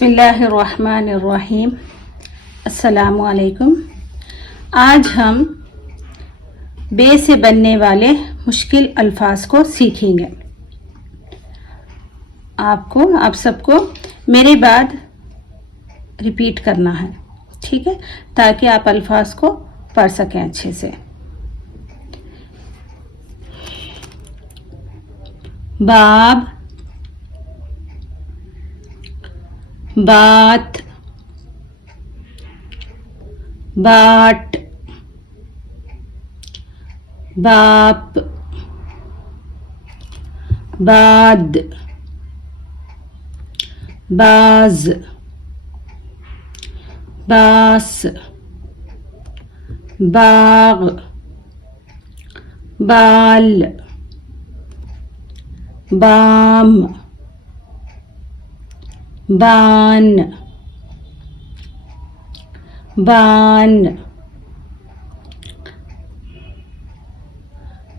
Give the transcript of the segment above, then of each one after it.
बिस्मिल्लाहिर्रहमानिर्रहीम। अस्सलामुअलैकुम। आज हम बे से बनने वाले मुश्किल अल्फाज को सीखेंगे। आप सबको मेरे बाद रिपीट करना है, ठीक है, ताकि आप अल्फाज को पढ़ सकें अच्छे से। बाब, बात, बाट, बाप, बाद, बाज, बास, बाग, बाल, बाम, बान, बान,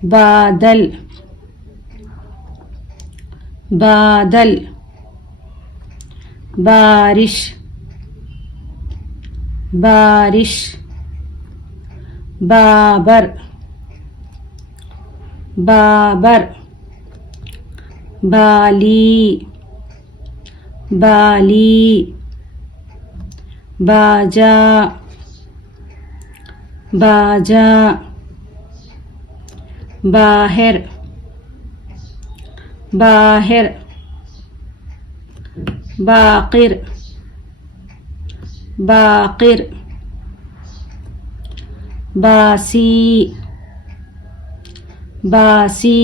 बादल, बादल, बारिश, बारिश, बाबर, बाबर, बाली, बाली, बाजा, बाजा, बाहिर, बाहिर, बाकिर, बाकिर, बासी, बासी,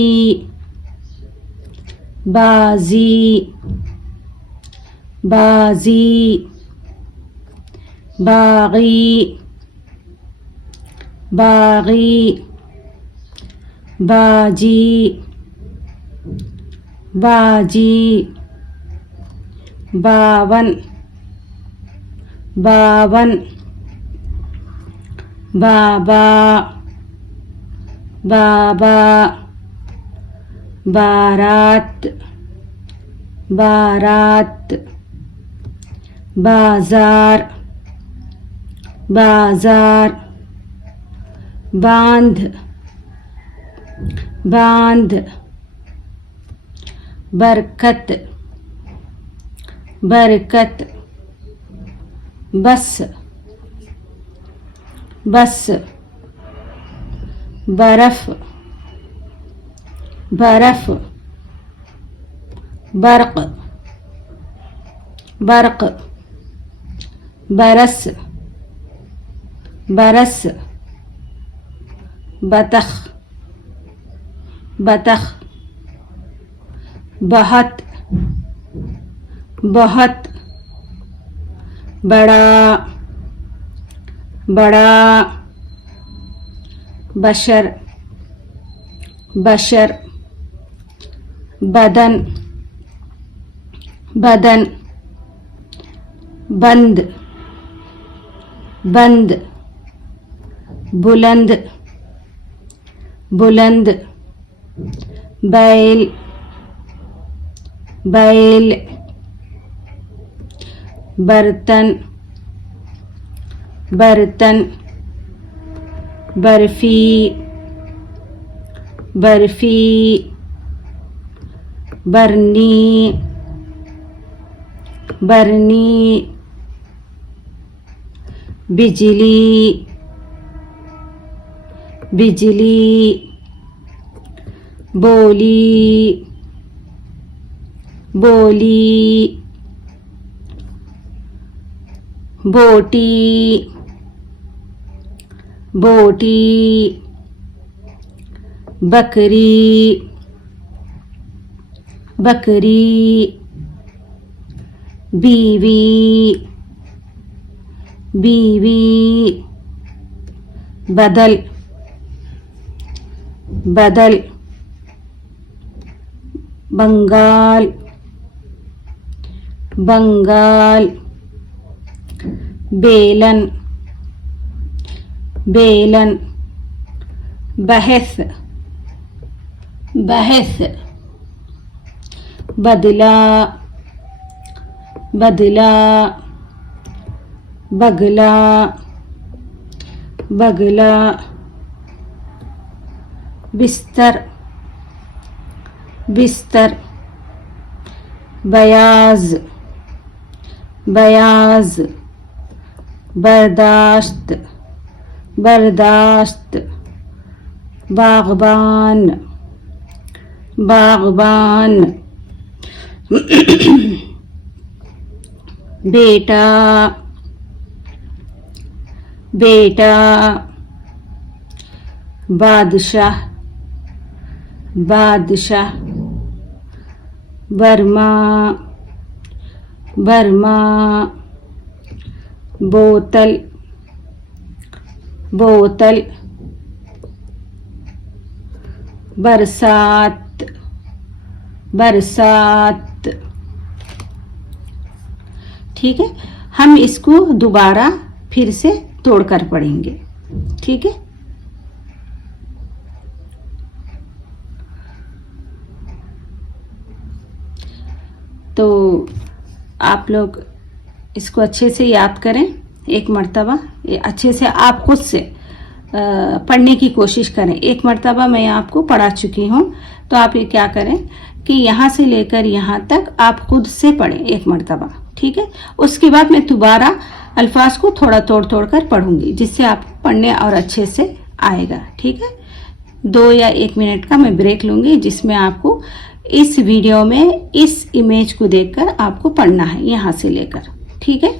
बाजी, बाजी, बागी, बागी, बाजी, बाजी, बावन, बावन, बाबा, बाबा, बारात, बारात, बाजार, बाजार, बांध, बांध, बरकत, बरकत, बस, बस, बर्फ, बर्फ, बर्क, बर्क, बरस, बरस, बतख, बतख, बहुत, बहुत, बड़ा, बड़ा, बशर, बशर, बदन, बदन, बंद, बंद, बुलंद, बुलंद, बैल, बैल, बर्तन, बर्तन, बर्फी, बर्फी, बरनी, बरनी, बिजली, बिजली, बोली, बोली, बोटी, बोटी, बकरी, बकरी, बीवी, बीवी, बदल, बदल, बंगाल, बंगाल, बेलन, बेलन, बहस, बहस, बदला, बदला, बगला, बगला, बिस्तर, बिस्तर, बयाज, बयाज, बर्दाश्त, बर्दाश्त, बागबान, बागबान, बेटा, बेटा, बादशाह, बादशाह, बर्मा, बर्मा, बोतल, बोतल, बरसात, बरसात। ठीक है, हम इसको दोबारा फिर से तोड़कर पढ़ेंगे। ठीक है, तो आप लोग इसको अच्छे से याद करें एक मर्तबा, ये अच्छे से आप खुद से पढ़ने की कोशिश करें। एक मर्तबा मैं आपको पढ़ा चुकी हूँ, तो आप ये क्या करें कि यहाँ से लेकर यहाँ तक आप खुद से पढ़ें एक मर्तबा। ठीक है, उसके बाद मैं दोबारा अल्फाज को थोड़ा तोड़ तोड़ कर पढ़ूंगी, जिससे आप पढ़ने और अच्छे से आएगा। ठीक है, 2 या 1 मिनट का मैं ब्रेक लूंगी, जिसमें आपको इस वीडियो में इस इमेज को देखकर आपको पढ़ना है यहाँ से लेकर। ठीक है,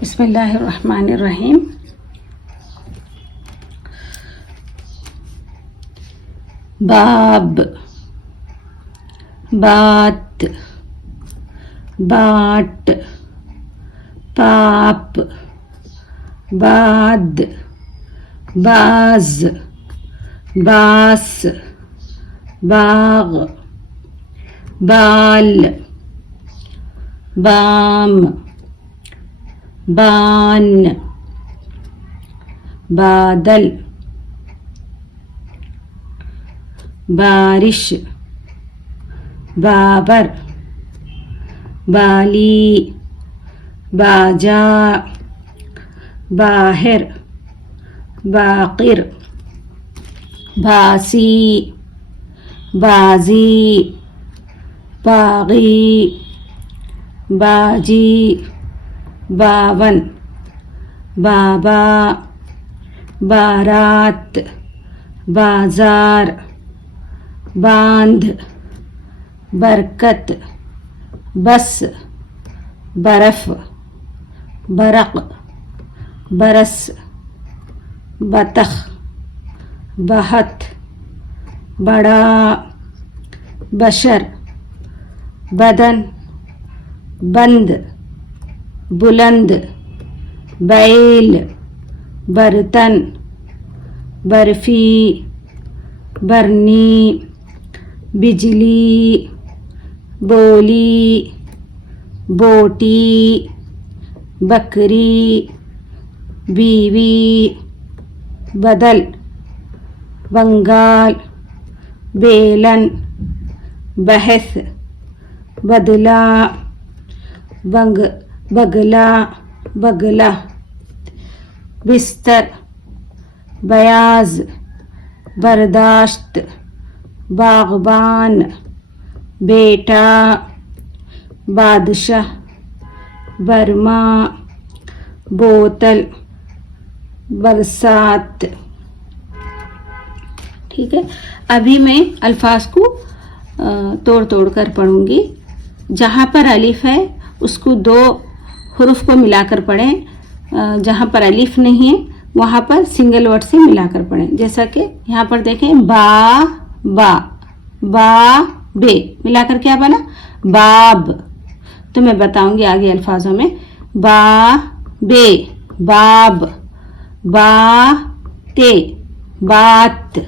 बिस्मिल्लाहिर्रहमानिर्रहीम। बाब, बात, बाट, पाप, बाद, बाज, बास, बाग, बाल, बाम, बान, बादल, बारिश, बाबर, बाली, बाजा, बाहिर, बाकिर, बासी, बाजी, बागी, बाजी, बावन, बाबा, बारात, बाजार, बांध, बरकत, बस, बर्फ, बरक, बरस, बतख, बहत, बड़ा, बशर, बदन, बंद, बुलंद, बैल, बर्तन, बर्फी, बरनी, बिजली, बोली, बोटी, बकरी, बीवी, बदल, बंगाल, बेलन, बहस, बदला, बगला, बगला, बिस्तर, बयाज, बर्दाश्त, बागबान, बेटा, बादशाह, बर्मा, बोतल, बरसात। ठीक है, अभी मैं अल्फाज को तोड़ तोड़ कर पढ़ूंगी। जहाँ पर अलिफ है उसको दो हुरूफ को मिलाकर पढ़ें, जहाँ पर अलिफ नहीं है वहाँ पर सिंगल वर्ड से मिलाकर पढ़ें। जैसा कि यहाँ पर देखें, बा, बा, बा, बे, मिलाकर क्या बना, बाब। तो मैं बताऊंगी आगे अल्फाजों में। बा, बे, बाब, बा, ते, बात,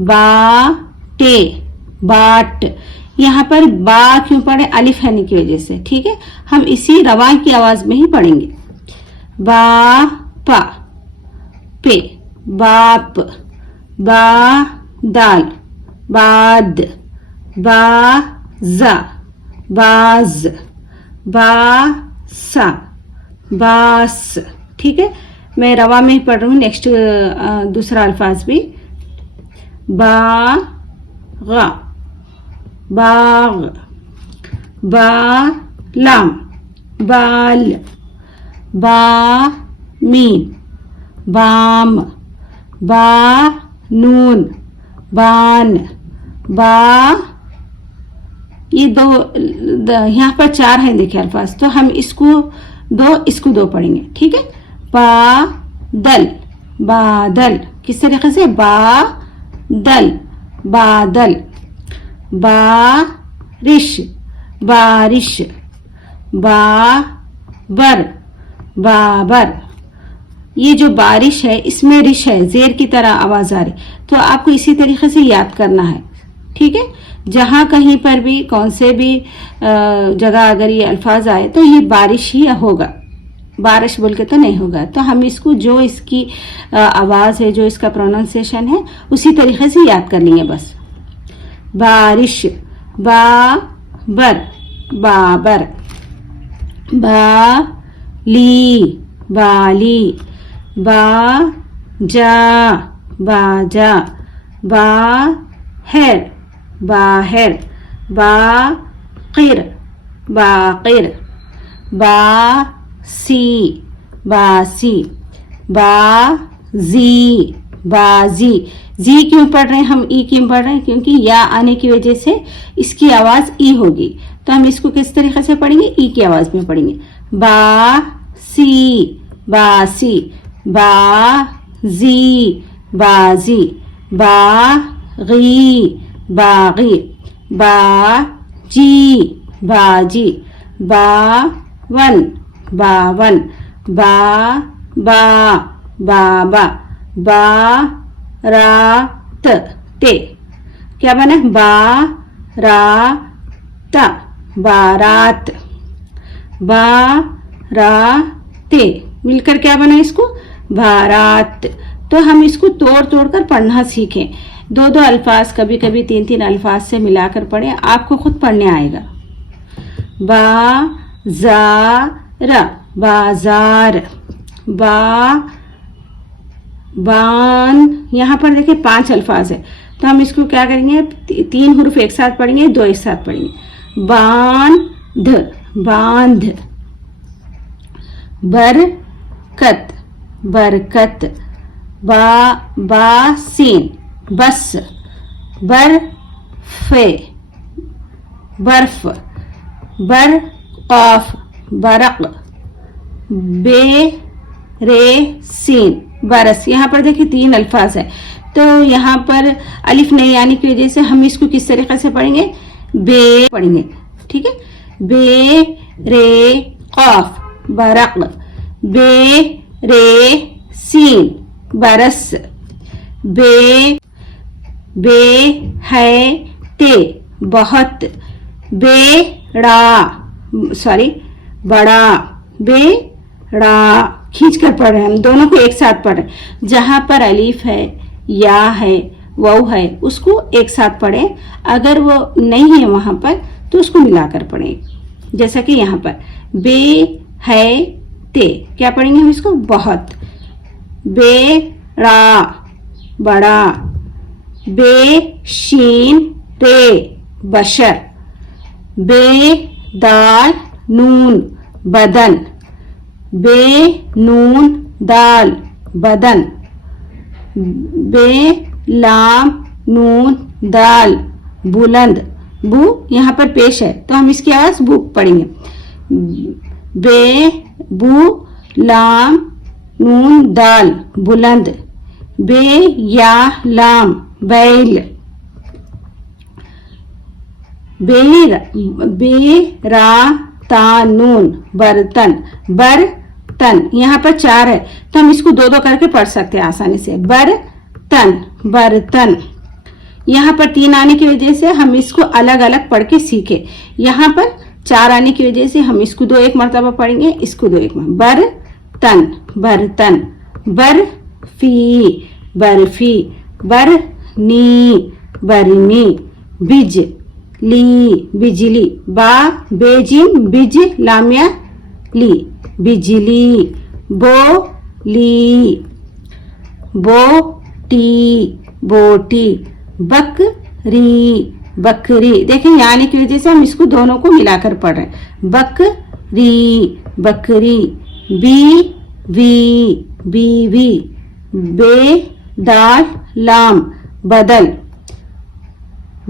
बा, टे, बाट। यहाँ पर बा क्यों पढ़े, अलिफ है की वजह से। ठीक है, हम इसी रवा की आवाज में ही पढ़ेंगे। बा, पा, पे, बाप, बा, दाल, बाद, बा, जा, बाज, बा, सा, बास। ठीक है, मैं रवा में ही पढ़ रही हूँ। नेक्स्ट दूसरा अल्फाज भी, बा, गा, बाग, बा, लाम, बाल, बा, मीन, बाम, बा, नून, बान, बा। ये दो यहाँ पर चार हैं देखिए अल्फाज, तो हम इसको दो पढ़ेंगे। ठीक है, बा, दल, बादल। किस तरीके से, बा, दल, बादल, बा, रिश, बारिश, बा, बर, बाबर। ये जो बारिश है इसमें रिश है, जेर की तरह आवाज आ रही, तो आपको इसी तरीके से याद करना है। ठीक है, जहां कहीं पर भी कौन से भी जगह अगर ये अल्फाज आए तो ये बारिश ही होगा, बारिश बोल के तो नहीं होगा। तो हम इसको जो इसकी आवाज है, जो इसका प्रोनाउंसिएशन है, उसी तरीके से याद कर लेंगे बस। बारिश, बा, बर, बाबर, बा, ली, बाली, बा, जा, बाजा, बा, हेर, बाहिर, बा, किर, बाकिर, बा, सी, बासी, बा, जी, बाजी। जी क्यों पढ़ रहे हैं हम, ई क्यों पढ़ रहे हैं, क्योंकि या आने की वजह से इसकी आवाज ई होगी। तो हम इसको किस तरीके से पढ़ेंगे, ई की आवाज में पढ़ेंगे। बासी बासी, बाजी बाजी, बागी बागी, बाजी बाजी, बावन बावन, बाबा बाबा, बारात ते, क्या बना, बारात बारात, बाराते, मिलकर क्या बना इसको, बारात। तो हम इसको तोड़ तोड़ कर पढ़ना सीखें। दो दो अल्फाज, कभी कभी तीन तीन अल्फाज से मिलाकर पढ़ें, आपको खुद पढ़ने आएगा। बाजार बाजार, बान, यहाँ पर देखिए 5 अल्फाज है, तो हम इसको क्या करेंगे, 3 हुर्फ एक साथ पढ़ेंगे, 2 एक साथ पढ़ेंगे। बांध बांध, बरकत बरकत, बासीन बस, बर्फे बर्फ, बरक़ाफ बरक़, बेरेसीन बरस। यहाँ पर देखिए 3 अल्फाज है, तो यहाँ पर अलिफ नहीं आने की वजह से हम इसको किस तरीके से पढ़ेंगे, बे पढ़ेंगे, ठीक है। बे रे क़ाफ बरक़, बे रे सीन बरस, बे है ते बहुत, बेड़ा सॉरी बड़ा, बेड़ा, खींच कर पढ़ रहे हैं हम, दोनों को एक साथ पढ़ रहे हैं। जहां पर अलीफ है, या है, वाव है, उसको एक साथ पढ़ें। अगर वो नहीं है वहां पर तो उसको मिलाकर पढ़ें। जैसा कि यहाँ पर बे है ते, क्या पढ़ेंगे हम इसको, बहुत, बेड़ा बड़ा, बेशीन रे बशर, बे दाल नून बदन, बे नून दाल बदन, बे लाम नून दाल बुलंद, बू यहाँ पर पेश है तो हम इसकी आवाज बू पढ़ेंगे। बे बू लाम नून दाल बुलंद, बे या लाम बैल, बेरा तानून बर्तन, बर्तन, यहाँ पर 4 है तो हम इसको 2 2 करके पढ़ सकते हैं आसानी से, बर्तन बर्तन। यहाँ पर 3 आने की वजह से हम इसको अलग अलग पढ़ के सीखे। यहाँ पर 4 आने की वजह से हम इसको 2 एक मरतबा पढ़ेंगे, इसको 2 एक मरतबा, बर्तन बर्तन, बर्फी बर्फी, बरनी बरनी, बिजली बिजली, बेजिम बिज लामिया ली बिजली, बोली बोटी बोटी, बकरी बकरी। देखिए यहाँ आने की वजह से हम इसको दोनों को मिलाकर पढ़ रहे हैं, बकरी बकरी, बीवी बीवी, बेदाल लाम बदल,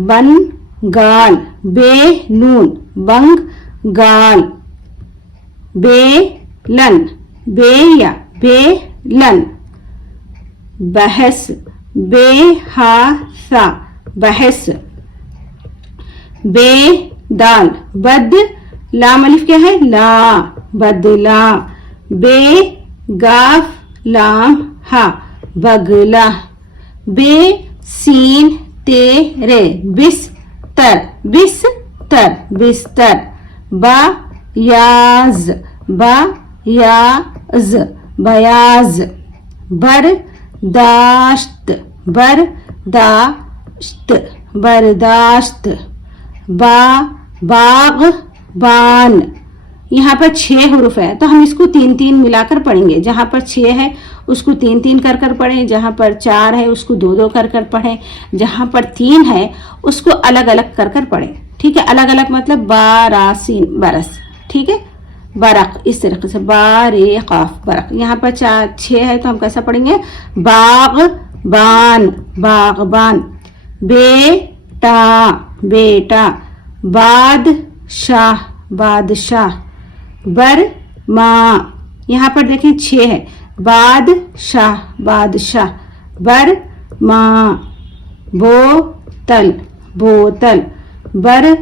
बंगाल, बे नून बंगाल, बेलन बेया बेलन, बहस बेहासा बहस, बेदाल बद लाम अलिफ क्या है, ला बदला, बेगाफ लाम हा बगला, बेसीन तेरे बिस्तर बिस्तर बिस्तर, बयाज बयाज बयाज, बर्दाश्त बर्दाश्त बर्दाश्त, बागबान। यहाँ पर 6 हुरूफ है तो हम इसको 3 3 मिलाकर पढ़ेंगे। जहाँ पर 6 है उसको 3 3 कर कर पढ़ें, जहाँ पर 4 है उसको 2 2 कर कर पढ़ें, जहाँ पर 3 है उसको अलग अलग कर कर पढ़ें, ठीक है। अलग अलग मतलब बारासीन बरस, ठीक है। बरक इस तरीके से, बारे काफ बरक। यहाँ पर 6 है तो हम कैसा पढ़ेंगे, बागबान बागबान, बेटा बेटा, बादशाह शाह बादशाह, बर माँ, यहाँ पर देखें 6 है, बादशाह बादशाह, बर माँ, बोतल बोतल, बर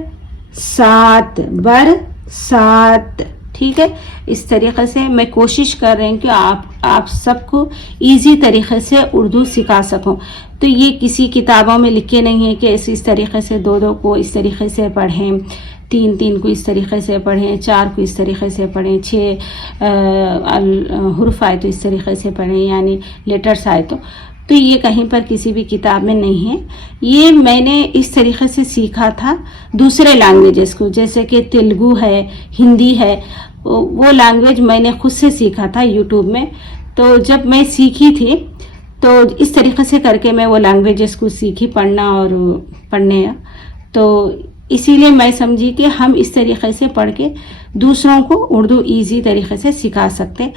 सात बरसात। ठीक है, इस तरीके से मैं कोशिश कर रही हूँ कि आप सबको इजी तरीके से उर्दू सिखा सकूं। तो ये किसी किताबों में लिखे नहीं है कि इस तरीके से 2-2 को इस तरीके से पढ़ें, 3-3 को इस तरीके से पढ़ें, 4 को इस तरीके से पढ़ें, 6 हुर्फ आए तो इस तरीके से पढ़ें, यानी लेटर्स आए तो ये कहीं पर किसी भी किताब में नहीं है। ये मैंने इस तरीके से सीखा था दूसरे लैंग्वेजेस को, जैसे कि तेलुगु है, हिंदी है, वो लैंग्वेज मैंने खुद से सीखा था यूट्यूब में। तो जब मैं सीखी थी तो इस तरीके से करके मैं वो लैंग्वेजेस को सीखी, पढ़ना और पढ़ने। तो इसीलिए मैं समझी कि हम इस तरीके से पढ़ के दूसरों को उर्दू ईजी तरीके से सिखा सकते।